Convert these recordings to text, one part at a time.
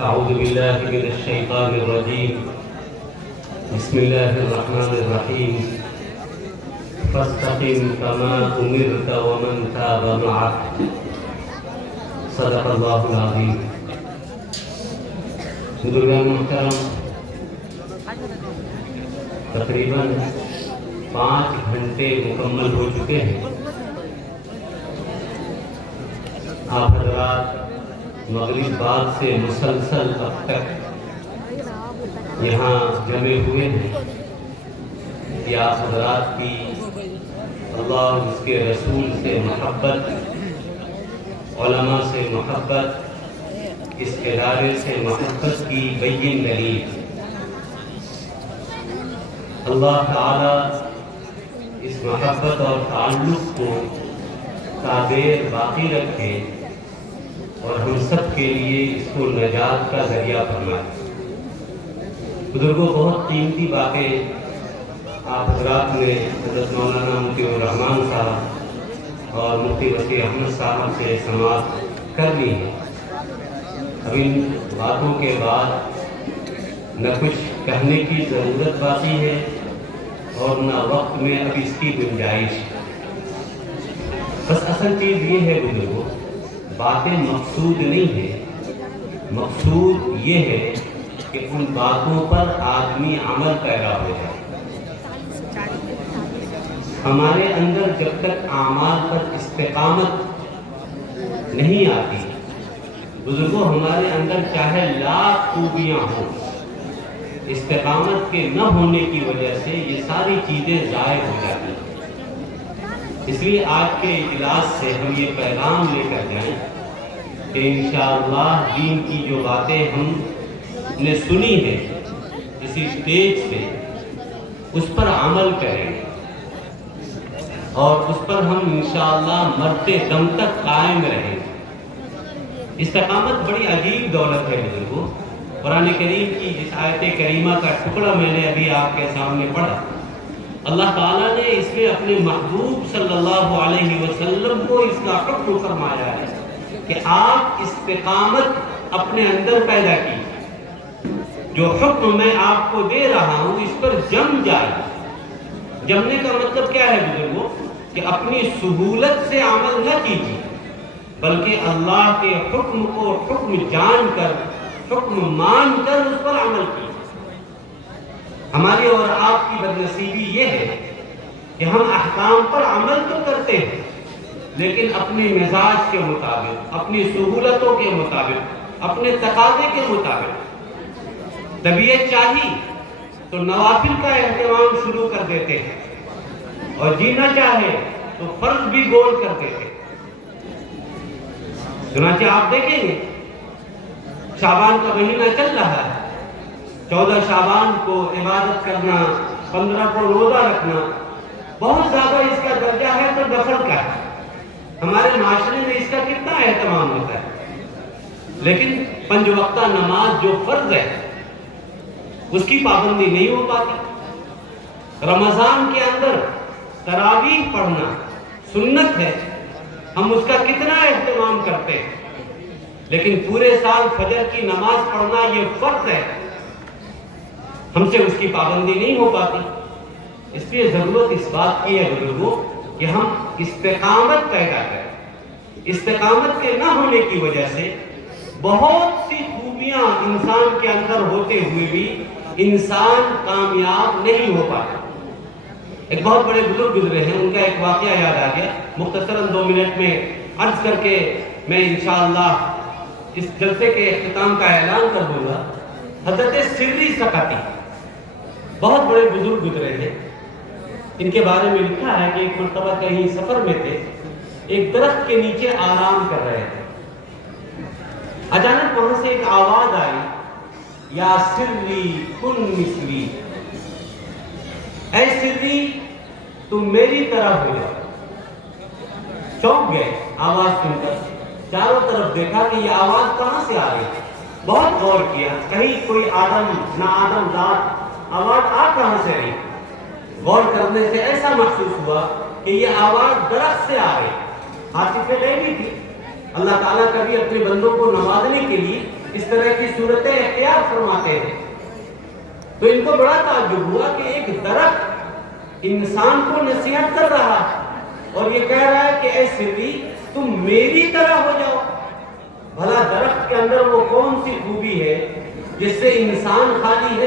أعوذ بالله من الشيطان الرجيم. بسم الله الرحمن الرحيم. فاستقم كما أمرت ومن تاب معك. صدق الله العظيم. بزرگان محترم، تقریباً 5 گھنٹے مکمل ہو چکے ہیں. آپ حضرات مغرب بعد سے مسلسل اب تک یہاں جمع ہوئے ہیں کہ آپ حضرات کی اللہ اور اس کے رسول سے محبت، علماء سے محبت، اس ادارے سے محبت کی بین دلیل. اللہ تعالی اس محبت اور تعلق کو تابع باقی رکھے اور ہم سب کے لیے اس کو نجات کا ذریعہ فرمائے. بزرگوں، بہت قیمتی باتیں آپ حضرات نے حضرت مولانا مفتی الرحمان صاحب اور مفتی وسیع احمد صاحب سے سماعت کر لی ہے. اب ان باتوں کے بعد نہ کچھ کہنے کی ضرورت باقی ہے اور نہ وقت میں اب اس کی گنجائش. بس اصل چیز یہ ہے بزرگوں، باتیں مقصود نہیں ہے، مقصود یہ ہے کہ ان باتوں پر آدمی عمل پیدا ہو جائے. ہمارے اندر جب تک اعمال پر استقامت نہیں آتی، بزرگوں ہمارے اندر چاہے لاکھ خوبیاں ہوں، استقامت کے نہ ہونے کی وجہ سے یہ ساری چیزیں ضائع ہو جاتی ہیں. اس لیے آج کے اجلاس سے ہم یہ پیغام لے کر جائیں کہ انشاءاللہ دین کی جو باتیں ہم نے سنی ہے اسی اسٹیج پہ، اس پر عمل کریں اور اس پر ہم انشاءاللہ مرتے دم تک قائم رہیں. استقامت بڑی عجیب دولت ہے بزرگوں. قرآن کریم کی جس آیت کریمہ کا ٹکڑا میں نے ابھی آپ کے سامنے پڑھا، اللہ تعالیٰ نے اس میں اپنے محبوب صلی اللہ علیہ وسلم کو اس کا حکم فرمایا ہے کہ آپ استقامت اپنے اندر پیدا کی. جو حکم میں آپ کو دے رہا ہوں اس پر جم جائے. جمنے کا مطلب کیا ہے بزرگوں؟ کہ اپنی سہولت سے عمل نہ کیجیے بلکہ اللہ کے حکم کو حکم جان کر، حکم مان کر اس پر عمل کیجیے. ہماری اور آپ کی بدنصیبی یہ ہے کہ ہم احکام پر عمل تو کرتے ہیں لیکن اپنے مزاج کے مطابق، اپنی سہولتوں کے مطابق، اپنے تقاضے کے مطابق. طبیعت چاہی تو نوافل کا اہتمام شروع کر دیتے ہیں اور جینا چاہے تو فرض بھی گول کر دیتے ہیں. چنانچہ آپ دیکھیں گے شعبان کا مہینہ چل رہا ہے، 14 شعبان کو عبادت کرنا، 15 کو روزہ رکھنا، بہت زیادہ اس کا درجہ ہے تو نفل کا ہے. ہمارے معاشرے میں اس کا کتنا اہتمام ہوتا ہے، لیکن 5 وقتہ نماز جو فرض ہے اس کی پابندی نہیں ہو پاتی. رمضان کے اندر تراویح پڑھنا سنت ہے، ہم اس کا کتنا اہتمام کرتے ہیں، لیکن پورے سال فجر کی نماز پڑھنا یہ فرض ہے، ہم سے اس کی پابندی نہیں ہو پاتی. اس لیے ضرورت اس بات کی ہے بزرگوں کہ ہم استقامت پیدا کریں. استقامت کے نہ ہونے کی وجہ سے بہت سی خوبیاں انسان کے اندر ہوتے ہوئے بھی انسان کامیاب نہیں ہو پاتا. ایک بہت بڑے بزرگ گزرے ہیں، ان کا ایک واقعہ یاد آ گیا، مختصراً 2 منٹ میں عرض کر کے میں انشاءاللہ اس جلسے کے اختتام کا اعلان کر دوں گا. حضرت سری سقطی بہت بڑے بزرگ گزرے ہیں. ان کے بارے میں لکھا ہے کہ ایک مرتبہ کہیں سفر میں تھے، ایک درخت کے نیچے آرام کر رہے تھے. اچانک وہاں سے ایک آواز آئی، یا سری کن مثلی، اے سری تم میری طرح ہو جاؤ. چونک گئے آواز سن کر، چاروں طرف دیکھا کہ یہ آواز کہاں سے آ رہی ہے. بہت غور کیا، کہیں کوئی آدم نہ آدم ذات، آواز آ کہاں سے رہی. غور کرنے سے ایسا محسوس ہوا کہ یہ آواز درخت سے آ رہی. عاطف غیبی تھی. اللہ تعالیٰ کبھی اپنے بندوں کو نوازنے کے لیے اس طرح کی صورتیں اختیار فرماتے ہیں۔ تو ان کو بڑا تعجب ہوا کہ ایک درخت انسان کو نصیحت کر رہا اور یہ کہہ رہا ہے کہ اے سری تم میری طرح ہو جاؤ۔ بھلا درخت کے اندر وہ کون سی خوبی ہے جس سے انسان خالی ہے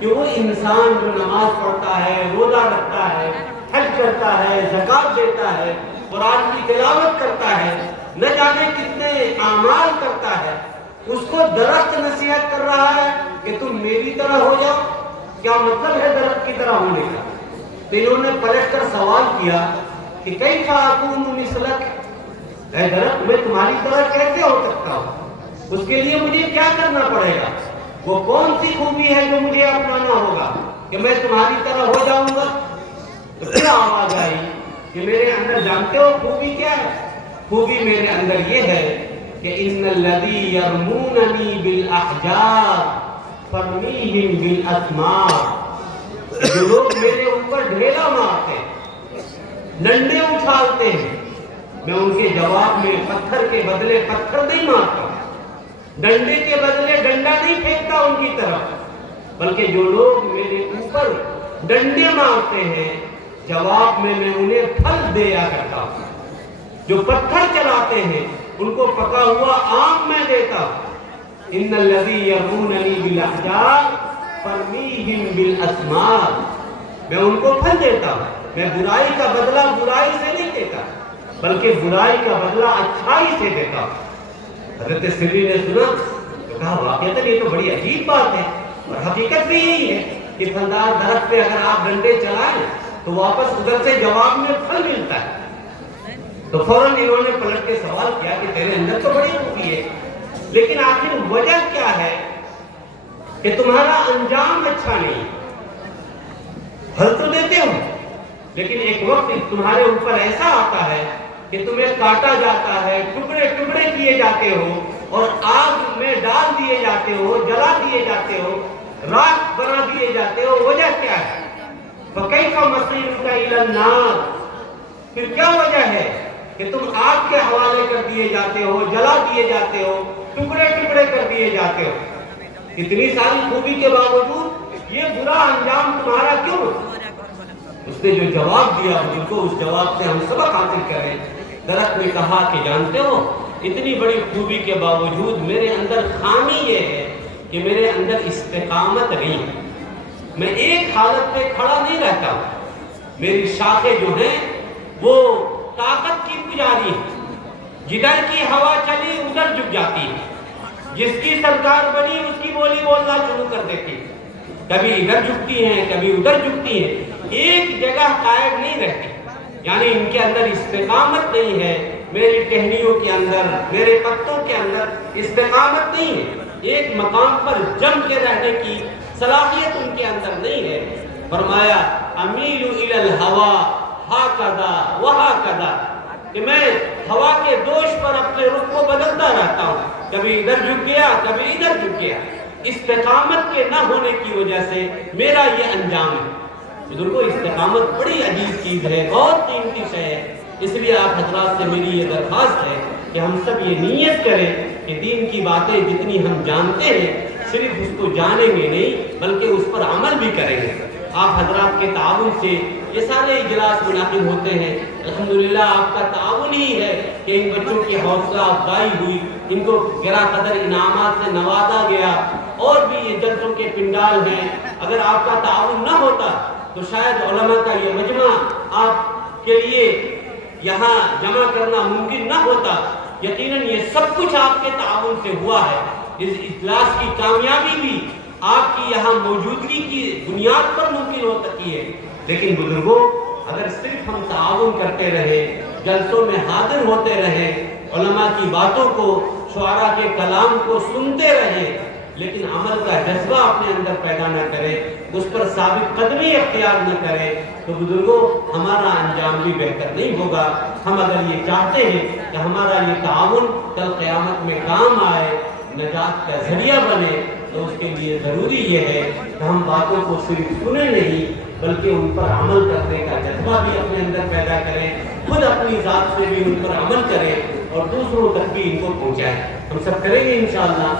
کہ وہ انسان جو نماز پڑھتا ہے، روزہ رکھتا ہے، حج کرتا ہے، زکوٰۃ دیتا ہے، قرآن کی تلاوت کرتا ہے، نہ جانے کتنے اعمال کرتا ہے، اس کو درخت نصیحت کر رہا ہے کہ تم میری طرح ہو جاؤ۔ کیا مطلب ہے درخت کی طرح ہونے کا؟ تو انہوں نے پلٹ کر سوال کیا کہ کیف اکون مثلک، اے درخت میں تمہاری طرح کیسے ہو سکتا ہوں؟ اس کے لیے مجھے کیا کرنا پڑے گا؟ وہ کون سی خوبی ہے جو مجھے اپنانا ہوگا کہ میں تمہاری طرح ہو جاؤں گا؟ تو پھر آواز آئی کہ میرے اندر جانتے ہو خوبی کیا ہے؟ خوبی میرے اندر یہ ہے کہ ان الذی یرموننی بالاحجار فرمیہم بالاسمار، جو لوگ میرے اوپر ڈھیلا مارتے ہیں، ڈنڈے اچھالتے ہیں، میں ان کے جواب میں پتھر کے بدلے پتھر نہیں مارتا، ڈنڈے کے بدلے ڈنڈا نہیں پھینکتا ان کی طرف، بلکہ جو لوگ میرے اوپر ڈنڈے مارتے ہیں جواب میں انہیں پھل دیا کرتا ہوں۔ جو پتھر چلاتے ہیں ان کو پکا ہوا آم میں دیتا ہوں۔ ان الذی یرموننی بالاحجار فرمیہم بالاسمار، میں ان کو پھل دیتا ہوں۔ میں برائی کا بدلہ برائی سے نہیں دیتا بلکہ برائی کا بدلہ اچھائی سے دیتا ہوں۔ حضرت سری نے سنا تو کہا واقعتاً یہ تو بڑی عجیب بات ہے، اور حقیقت بھی یہی ہے کہ پھلدار درخت پہ اگر آپ ڈنڈے چلائیں تو واپس ادھر سے جواب میں پھل ملتا ہے۔ تو فوراً انہوں نے پلٹ کے سوال کیا کہ تیرے اندر تو بڑی خوبی ہے، لیکن آخر وجہ کیا ہے کہ تمہارا انجام اچھا نہیں؟ پھل تو دیتے ہو لیکن ایک وقت تمہارے اوپر ایسا آتا ہے کہ تمہیں کاٹا جاتا ہے، ٹکڑے ٹکڑے کیے جاتے ہو اور آگ میں ڈال دیے جاتے ہو، جلا دیے جاتے ہو، راکھ بنا دیے جاتے ہو۔ وجہ کیا ہے؟ فَكَيْفَ مَصِيرُكَ إِلَى النَّارِ، پھر کیا وجہ ہے کہ تم آگ کے حوالے کر دیے جاتے ہو، جلا دیے جاتے ہو، ٹکڑے ٹکڑے کر دیے جاتے ہو؟ اتنی ساری خوبی کے باوجود یہ برا انجام تمہارا کیوں؟ اس نے جو جواب دیا جن کو اس جواب سے ہم سبق حاصل کریں۔ درخت نے کہا کہ جانتے ہو اتنی بڑی خوبی کے باوجود میرے اندر خامی یہ ہے کہ میرے اندر استقامت نہیں ہے، میں ایک حالت پہ کھڑا نہیں رہتا ہوں، میری شاخیں جو ہیں وہ طاقت کی پجاری ہے، جدھر کی ہوا چلی ادھر جھک جاتی ہے، جس کی سرکار بنی اس کی بولی بولنا شروع کر دیتی، کبھی ادھر جھکتی ہیں کبھی ادھر جھکتی ہیں، ایک جگہ قائم نہیں رہتی، یعنی ان کے اندر استقامت نہیں ہے، میری ٹہنیوں کے اندر میرے پتوں کے اندر استقامت نہیں ہے، ایک مقام پر جم کے رہنے کی صلاحیت ان کے اندر نہیں ہے۔ فرمایا امیل الی الہوا ہاکذا وہاکذا، کہ میں ہوا کے دوش پر اپنے رخ کو بدلتا رہتا ہوں، کبھی ادھر جھک گیا کبھی ادھر جھک گیا، استقامت کے نہ ہونے کی وجہ سے میرا یہ انجام ہے۔ بزرگوں استقامت بڑی عجیب چیز ہے، بہت قیمتی شے ہے، اس لیے آپ حضرات سے میری یہ درخواست ہے کہ ہم سب یہ نیت کریں کہ دین کی باتیں جتنی ہم جانتے ہیں صرف اس کو جانیں گے نہیں بلکہ اس پر عمل بھی کریں گے۔ آپ حضرات کے تعاون سے یہ سارے اجلاس منعقد ہوتے ہیں، الحمدللہ آپ کا تعاون ہی ہے کہ ان بچوں کی حوصلہ افزائی ہوئی، ان کو گرا قدر انعامات سے نوازا گیا، اور بھی یہ جلسوں کے پنڈال ہیں، اگر آپ کا تعاون نہ ہوتا تو شاید علماء کا یہ مجمع آپ کے لیے یہاں جمع کرنا ممکن نہ ہوتا۔ یقیناً یہ سب کچھ آپ کے تعاون سے ہوا ہے، اس اجلاس کی کامیابی بھی آپ کی یہاں موجودگی کی بنیاد پر ممکن ہو سکی ہے۔ لیکن بزرگوں اگر صرف ہم تعاون کرتے رہے، جلسوں میں حاضر ہوتے رہے، علماء کی باتوں کو، شعراء کے کلام کو سنتے رہے، لیکن عمل کا جذبہ اپنے اندر پیدا نہ کرے، اس پر ثابت قدمی اختیار نہ کرے، تو بزرگوں ہمارا انجام بھی بہتر نہیں ہوگا۔ ہم اگر یہ چاہتے ہیں کہ ہمارا یہ تعاون کل قیامت میں کام آئے، نجات کا ذریعہ بنے، تو اس کے لیے ضروری یہ ہے کہ ہم باتوں کو صرف سنیں نہیں بلکہ ان پر عمل کرنے کا جذبہ بھی اپنے اندر پیدا کریں، خود اپنی ذات سے بھی ان پر عمل کریں، اور دوسروں تک بھی ان کو پہنچائیں. ہم سب کریں گے انشاءاللہ.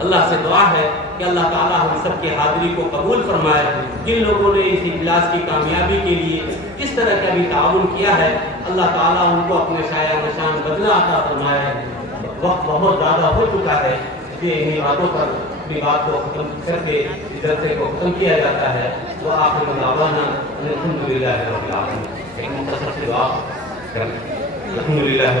اللہ سے دعا ہے کہ اللہ تعالیٰ ہم سب کی حاضری کو قبول فرمائے. جن لوگوں نے اس اجلاس کی کامیابی کے لیے کس طرح کا بھی تعاون کیا ہے, اللہ تعالیٰ ان کو اپنے شایع نشان بدلہ عطا فرمائے. وقت بہت زیادہ ہو چکا ہے, اس لیے انہیں باتوں پر اپنی بات کو ختم کر کے اس جلسے کو ختم کیا جاتا ہے. وہ آخر دعوانا الحمدللہ رب العالمین. ایک مختصر سی دعا کریں. الحمدللہ.